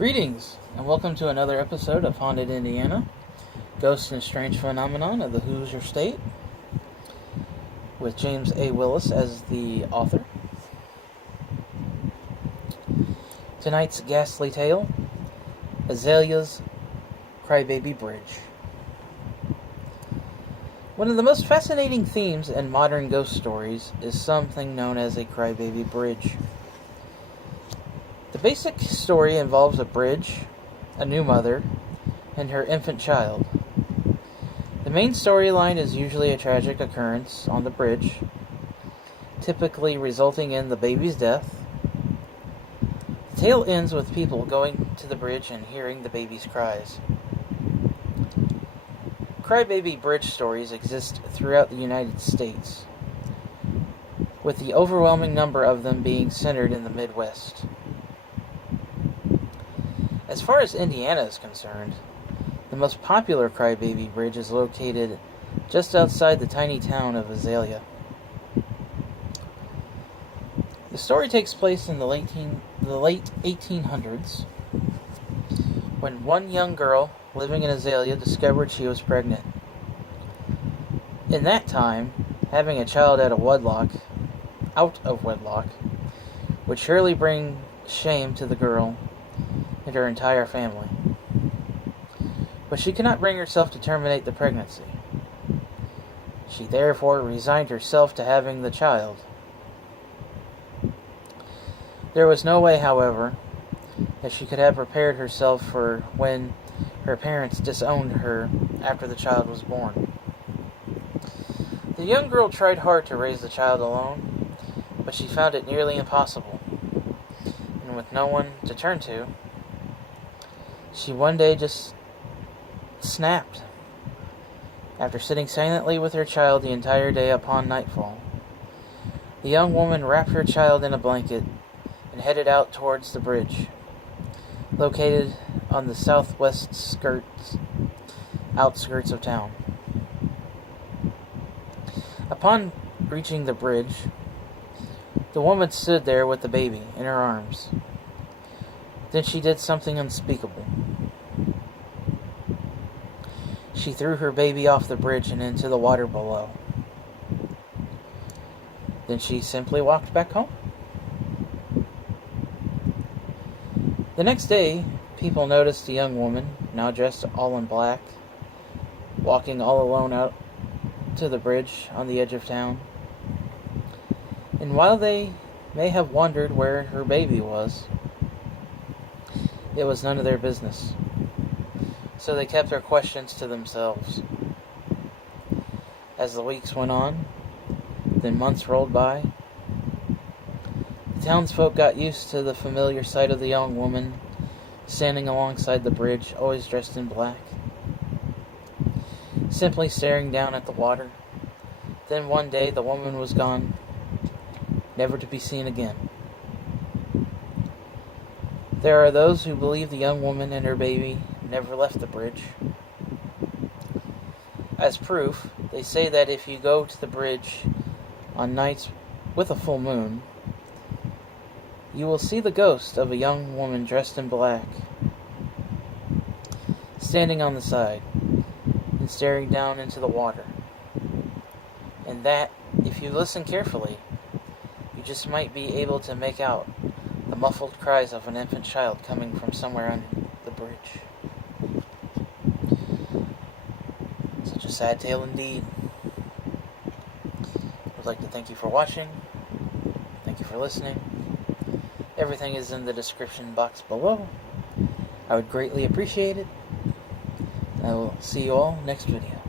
Greetings, and welcome to another episode of Haunted Indiana, Ghosts and Strange Phenomenon of the Hoosier State, with James A. Willis as the author. Tonight's ghastly tale, Azalia's Crybaby Bridge. One of the most fascinating themes in modern ghost stories is something known as a crybaby bridge. The basic story involves a bridge, a new mother, and her infant child. The main storyline is usually a tragic occurrence on the bridge, typically resulting in the baby's death. The tale ends with people going to the bridge and hearing the baby's cries. Crybaby bridge stories exist throughout the United States, with the overwhelming number of them being centered in the Midwest. As far as Indiana is concerned, the most popular crybaby bridge is located just outside the tiny town of Azalia. The story takes place in the late 1800s, when one young girl living in Azalia discovered she was pregnant. In that time, having a child out of wedlock, would surely bring shame to the girl and her entire family. But she could not bring herself to terminate the pregnancy. She therefore resigned herself to having the child. There was no way, however, that she could have prepared herself for when her parents disowned her after the child was born. The young girl tried hard to raise the child alone, but she found it nearly impossible. And with no one to turn to, she one day just snapped. After sitting silently with her child the entire day upon nightfall, the young woman wrapped her child in a blanket and headed out towards the bridge, located on the southwest outskirts of town. Upon reaching the bridge, the woman stood there with the baby in her arms. Then she did something unspeakable. She threw her baby off the bridge and into the water below. Then she simply walked back home. The next day, people noticed a young woman, now dressed all in black, walking all alone out to the bridge on the edge of town. And while they may have wondered where her baby was, it was none of their business. So they kept their questions to themselves. As the weeks went on, then months rolled by, the townsfolk got used to the familiar sight of the young woman standing alongside the bridge, always dressed in black, simply staring down at the water. Then one day the woman was gone, never to be seen again. There are those who believe the young woman and her baby never left the bridge. As proof, they say that if you go to the bridge on nights with a full moon, you will see the ghost of a young woman dressed in black, standing on the side and staring down into the water. And that, if you listen carefully, you just might be able to make out the muffled cries of an infant child coming from somewhere under the bridge. Such a sad tale indeed. I would like to thank you for watching. Thank you for listening. Everything is in the description box below. I would greatly appreciate it. I will see you all next video.